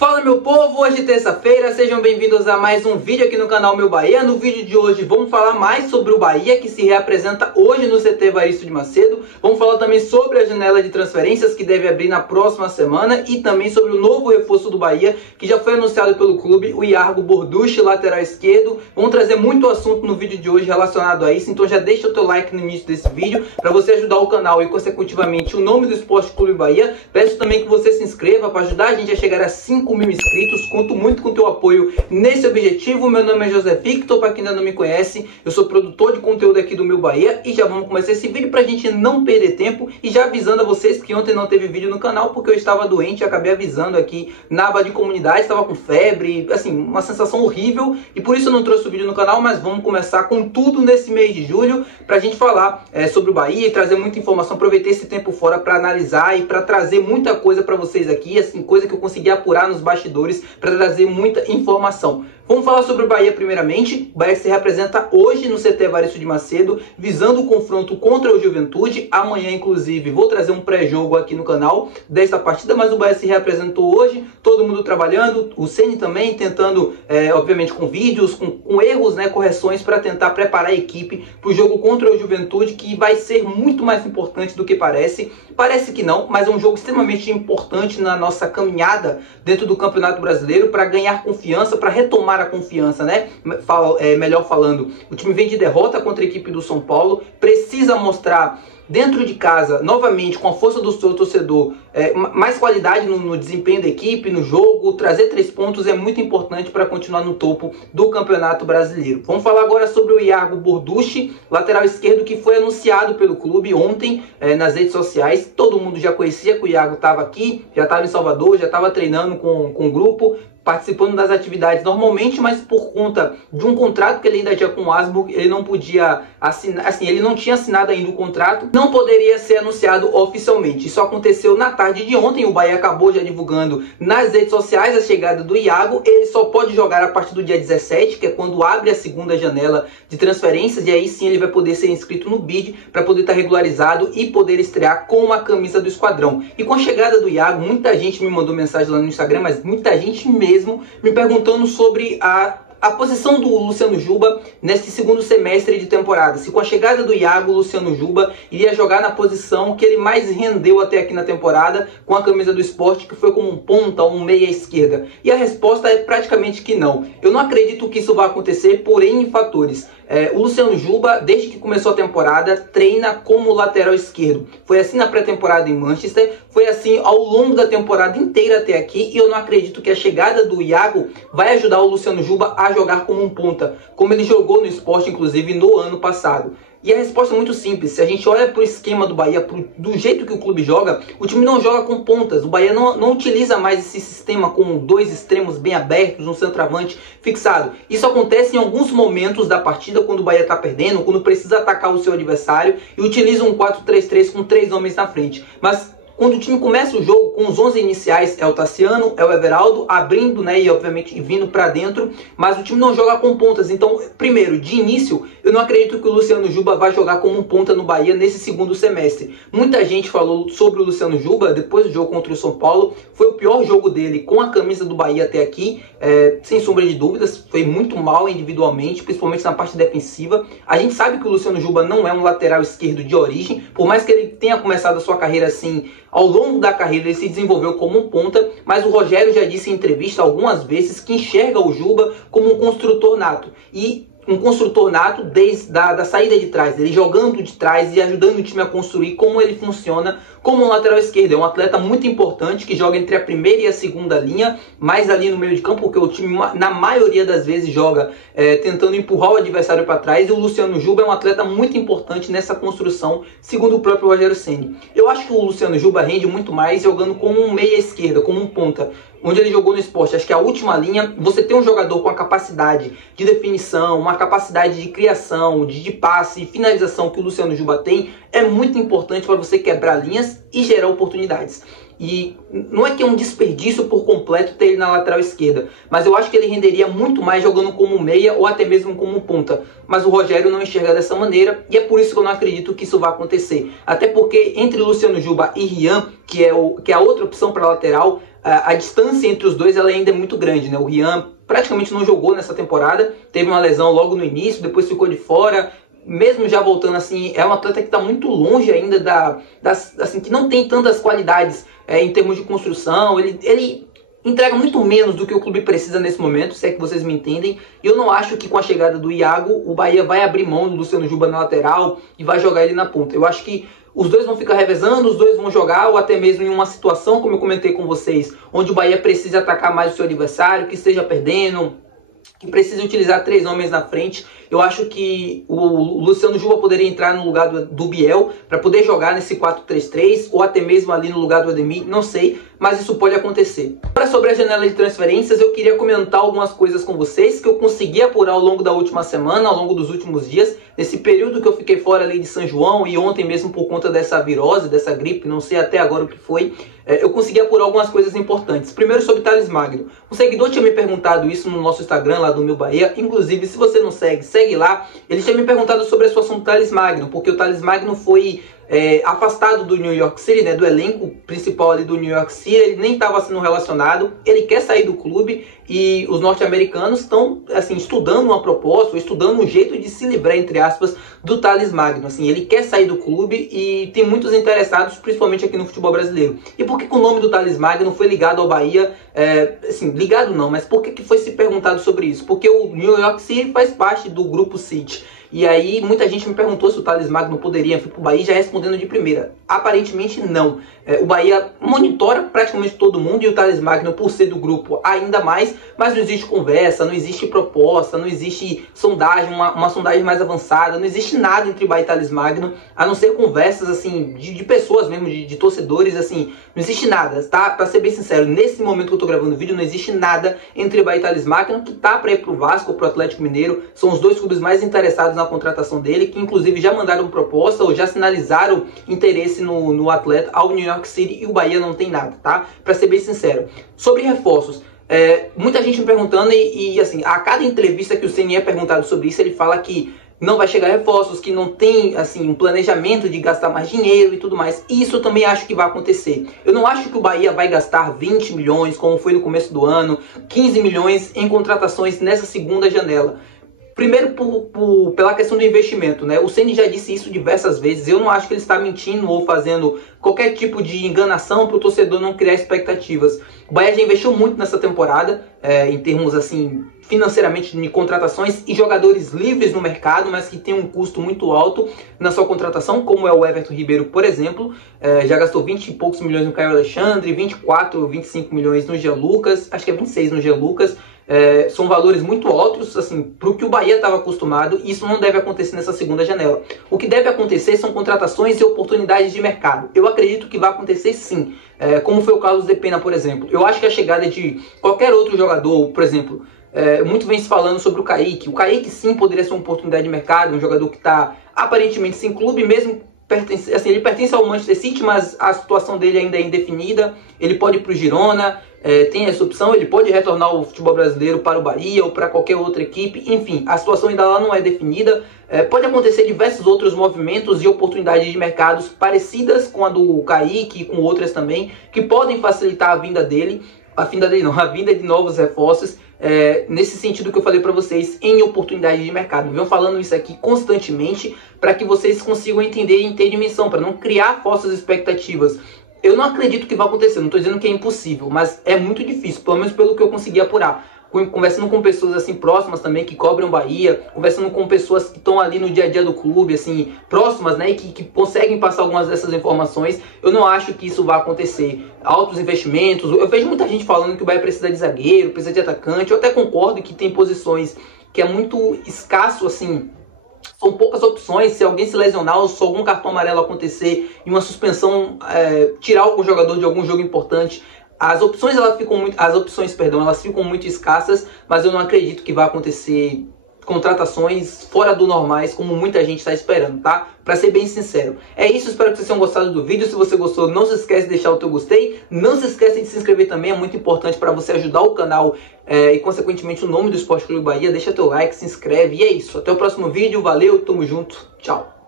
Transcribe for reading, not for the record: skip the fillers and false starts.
Fala meu povo, hoje é terça-feira, sejam bem-vindos a mais um vídeo aqui no canal Meu Bahia. No vídeo de hoje vamos falar mais sobre o Bahia, que se reapresenta hoje no CT Evaristo de Macedo. Vamos falar também sobre a janela de transferências que deve abrir na próxima semana e também sobre o novo reforço do Bahia, que já foi anunciado pelo clube, o Iargo Borducci, lateral esquerdo. Vamos trazer muito assunto no vídeo de hoje relacionado a isso, então já deixa o teu like no início desse vídeo para você ajudar o canal e consecutivamente o nome do Esporte Clube Bahia. Peço também que você se inscreva para ajudar a gente a chegar a 5 mil inscritos. Conto muito com o teu apoio nesse objetivo. Meu nome é José Victor, para quem ainda não me conhece, eu sou produtor de conteúdo aqui do Meu Bahia e já vamos começar esse vídeo pra gente não perder tempo e já avisando a vocês que ontem não teve vídeo no canal porque eu estava doente, acabei avisando aqui na aba de comunidade, estava com febre, assim, uma sensação horrível e por isso eu não trouxe o vídeo no canal, mas vamos começar com tudo nesse mês de julho pra gente falar sobre o Bahia e trazer muita informação. Aproveitei esse tempo fora para analisar e para trazer muita coisa para vocês aqui, assim, coisa que eu consegui apurar nos bastidores para trazer muita informação. Vamos falar sobre o Bahia primeiramente. O Bahia se representa hoje no CT Evaristo de Macedo, visando o confronto contra o Juventude. Amanhã, inclusive, vou trazer um pré-jogo aqui no canal desta partida, mas o Bahia se representou hoje, todo mundo trabalhando, o Ceni também tentando, obviamente com vídeos, com erros, correções para tentar preparar a equipe para o jogo contra o Juventude, que vai ser muito mais importante do que parece. Parece que não, mas é um jogo extremamente importante na nossa caminhada dentro do Campeonato Brasileiro para ganhar confiança, para retomar a confiança, melhor falando, o time vem de derrota contra a equipe do São Paulo, precisa mostrar dentro de casa, novamente, com a força do seu torcedor, mais qualidade no desempenho da equipe, no jogo. Trazer 3 pontos é muito importante para continuar no topo do Campeonato Brasileiro. Vamos falar agora sobre o Iargo Borducci, lateral esquerdo, que foi anunciado pelo clube ontem nas redes sociais. Todo mundo já conhecia que o Iargo estava aqui, já estava em Salvador, já estava treinando com o grupo, participando das atividades normalmente, mas por conta de um contrato que ele ainda tinha com o Asburg, ele não podia assinar, assim, ele não tinha assinado ainda o contrato, não poderia ser anunciado oficialmente. Isso aconteceu na tarde de ontem, o Bahia acabou já divulgando nas redes sociais a chegada do Iargo. Ele só pode jogar a partir do dia 17, que é quando abre a segunda janela de transferências, e aí sim ele vai poder ser inscrito no BID para poder estar regularizado e poder estrear com a camisa do esquadrão. E com a chegada do Iargo, muita gente me mandou mensagem lá no Instagram, mas muita gente mesmo me perguntando sobre a posição do Luciano Juba nesse segundo semestre de temporada. Se com a chegada do Iargo, o Luciano Juba iria jogar na posição que ele mais rendeu até aqui na temporada com a camisa do Sport, que foi como um ponta ou um meia esquerda. E a resposta é praticamente que não. Eu não acredito que isso vai acontecer por N fatores. O Luciano Juba, desde que começou a temporada, treina como lateral esquerdo. Foi assim na pré-temporada em Manchester, foi assim ao longo da temporada inteira até aqui, e eu não acredito que a chegada do Iargo vai ajudar o Luciano Juba a jogar como um ponta, como ele jogou no Sport, inclusive, no ano passado. E a resposta é muito simples. Se a gente olha para o esquema do Bahia, do jeito que o clube joga, o time não joga com pontas. O Bahia não utiliza mais esse sistema com 2 extremos bem abertos, um centroavante fixado. Isso acontece em alguns momentos da partida, quando o Bahia está perdendo, quando precisa atacar o seu adversário, e utiliza um 4-3-3 com 3 homens na frente. Mas quando o time começa o jogo com os 11 iniciais, é o Tassiano, é o Everaldo, abrindo, e obviamente vindo para dentro, mas o time não joga com pontas. Então, primeiro, de início, eu não acredito que o Luciano Juba vai jogar como um ponta no Bahia nesse segundo semestre. Muita gente falou sobre o Luciano Juba depois do jogo contra o São Paulo. Foi o pior jogo dele com a camisa do Bahia até aqui, sem sombra de dúvidas. Foi muito mal individualmente, principalmente na parte defensiva. A gente sabe que o Luciano Juba não é um lateral esquerdo de origem, por mais que ele tenha começado a sua carreira assim. Ao longo da carreira ele se desenvolveu como um ponta, mas o Rogério já disse em entrevista algumas vezes que enxerga o Juba como um construtor nato. E um construtor nato desde a saída de trás, ele jogando de trás e ajudando o time a construir, como ele funciona como um lateral esquerdo. É um atleta muito importante que joga entre a primeira e a segunda linha, mais ali no meio de campo, porque o time na maioria das vezes joga tentando empurrar o adversário para trás, e o Luciano Juba é um atleta muito importante nessa construção, segundo o próprio Rogério Ceni. Eu acho que o Luciano Juba rende muito mais jogando como um meia esquerda, como um ponta, onde ele jogou no Sport. Acho que a última linha, você tem um jogador com a capacidade de definição, uma capacidade de criação, de passe e finalização que o Luciano Juba tem, é muito importante para você quebrar linhas e gerar oportunidades. E não é que é um desperdício por completo ter ele na lateral esquerda, mas eu acho que ele renderia muito mais jogando como meia ou até mesmo como ponta. Mas o Rogério não enxerga dessa maneira, e é por isso que eu não acredito que isso vai acontecer. Até porque entre Luciano Juba e Rian, que é a outra opção para lateral, a distância entre os dois ela ainda é muito grande, né? O Rian praticamente não jogou nessa temporada, teve uma lesão logo no início, depois ficou de fora. Mesmo já voltando, assim, é um atleta que está muito longe ainda assim, que não tem tantas qualidades em termos de construção. Ele entrega muito menos do que o clube precisa nesse momento, se é que vocês me entendem. E eu não acho que com a chegada do Iago, o Bahia vai abrir mão do Luciano Juba na lateral e vai jogar ele na ponta. Eu acho que os dois vão ficar revezando, os dois vão jogar, ou até mesmo em uma situação, como eu comentei com vocês, onde o Bahia precisa atacar mais o seu adversário, que esteja perdendo, que precisa utilizar 3 homens na frente. Eu acho que o Luciano Juba poderia entrar no lugar do Biel para poder jogar nesse 4-3-3 ou até mesmo ali no lugar do Ademir, não sei, mas isso pode acontecer. Agora, sobre a janela de transferências, eu queria comentar algumas coisas com vocês que eu consegui apurar ao longo da última semana, ao longo dos últimos dias, nesse período que eu fiquei fora ali de São João e ontem mesmo por conta dessa virose, dessa gripe, não sei até agora o que foi. Eu consegui apurar algumas coisas importantes. Primeiro, sobre Thales Magno. Um seguidor tinha me perguntado isso no nosso Instagram, lá do Meu Bahia. Inclusive, se você não segue, segue lá. Ele tinha me perguntado sobre a situação do Thales Magno, porque o Thales Magno foi afastado do New York City, né, do elenco principal ali do New York City. Ele nem estava sendo relacionado, ele quer sair do clube e os norte-americanos estão assim, estudando uma proposta, estudando um jeito de se livrar, entre aspas, do Thales Magno. Assim, ele quer sair do clube e tem muitos interessados, principalmente aqui no futebol brasileiro. E por que o nome do Thales Magno foi ligado ao Bahia? Assim, ligado não, mas por que foi se perguntado sobre isso? Porque o New York City faz parte do grupo City. E aí muita gente me perguntou se o Thales Magno poderia vir para o Bahia, já respondendo de primeira. Aparentemente não. O Bahia monitora praticamente todo mundo e o Thales Magno, por ser do grupo, ainda mais, mas não existe conversa, não existe proposta, não existe sondagem, uma sondagem mais avançada, não existe nada entre Bahia e Thales Magno, a não ser conversas assim, de pessoas mesmo, de torcedores, assim, não existe nada, tá? Pra ser bem sincero, nesse momento que eu tô gravando o vídeo, não existe nada entre Bahia e Thales Magno, que tá pra ir pro Vasco ou pro Atlético Mineiro, são os dois clubes mais interessados na contratação dele, que inclusive já mandaram proposta ou já sinalizaram interesse no atleta ao New York City, e o Bahia não tem nada, tá? Pra ser bem sincero. Sobre reforços, muita gente me perguntando e assim, a cada entrevista que o Ceni é perguntado sobre isso, ele fala que não vai chegar reforços, que não tem assim um planejamento de gastar mais dinheiro e tudo mais. Isso eu também acho que vai acontecer. Eu não acho que o Bahia vai gastar 20 milhões, como foi no começo do ano, 15 milhões em contratações nessa segunda janela. Primeiro pela questão do investimento, né? O Ceni já disse isso diversas vezes. Eu não acho que ele está mentindo ou fazendo qualquer tipo de enganação para o torcedor não criar expectativas. O Bahia já investiu muito nessa temporada, em termos assim, financeiramente, de contratações e jogadores livres no mercado, mas que tem um custo muito alto na sua contratação, como é o Everton Ribeiro, por exemplo. Já gastou 20 e poucos milhões no Caio Alexandre, 24, 25 milhões no Jean Lucas, acho que é 26 no Jean Lucas. São valores muito altos, assim, para o que o Bahia estava acostumado, e isso não deve acontecer nessa segunda janela. O que deve acontecer são contratações e oportunidades de mercado. Eu acredito que vai acontecer sim, como foi o Carlos de Pena, por exemplo. Eu acho que a chegada de qualquer outro jogador, por exemplo, muito vem se falando sobre o Kaique. O Kaique sim poderia ser uma oportunidade de mercado, um jogador que está aparentemente sem clube, mesmo assim, ele pertence ao Manchester City, mas a situação dele ainda é indefinida. Ele pode ir para o Girona, tem essa opção, ele pode retornar ao futebol brasileiro para o Bahia ou para qualquer outra equipe. Enfim, a situação ainda lá não é definida. Pode acontecer diversos outros movimentos e oportunidades de mercados parecidas com a do Kaique e com outras também, que podem facilitar a vinda dele. A vinda de novos reforços, nesse sentido que eu falei para vocês, em oportunidade de mercado. Venho falando isso aqui constantemente para que vocês consigam entender e ter dimensão, para não criar falsas expectativas. Eu não acredito que vai acontecer, não estou dizendo que é impossível, mas é muito difícil, pelo menos pelo que eu consegui apurar. Conversando com pessoas assim próximas também, que cobrem o Bahia, conversando com pessoas que estão ali no dia a dia do clube, assim, próximas, né, e que conseguem passar algumas dessas informações, eu não acho que isso vai acontecer. Altos investimentos, eu vejo muita gente falando que o Bahia precisa de zagueiro, precisa de atacante, eu até concordo que tem posições que é muito escasso, assim, são poucas opções. Se alguém se lesionar ou se algum cartão amarelo acontecer e uma suspensão tirar algum jogador de algum jogo importante, as opções elas ficam muito escassas, mas eu não acredito que vai acontecer contratações fora do normais, como muita gente está esperando, tá? Pra ser bem sincero. É isso, espero que vocês tenham gostado do vídeo. Se você gostou, não se esquece de deixar o teu gostei. Não se esquece de se inscrever também, é muito importante para você ajudar o canal e consequentemente o nome do Esporte Clube Bahia. Deixa teu like, se inscreve e é isso. Até o próximo vídeo, valeu, tamo junto, tchau.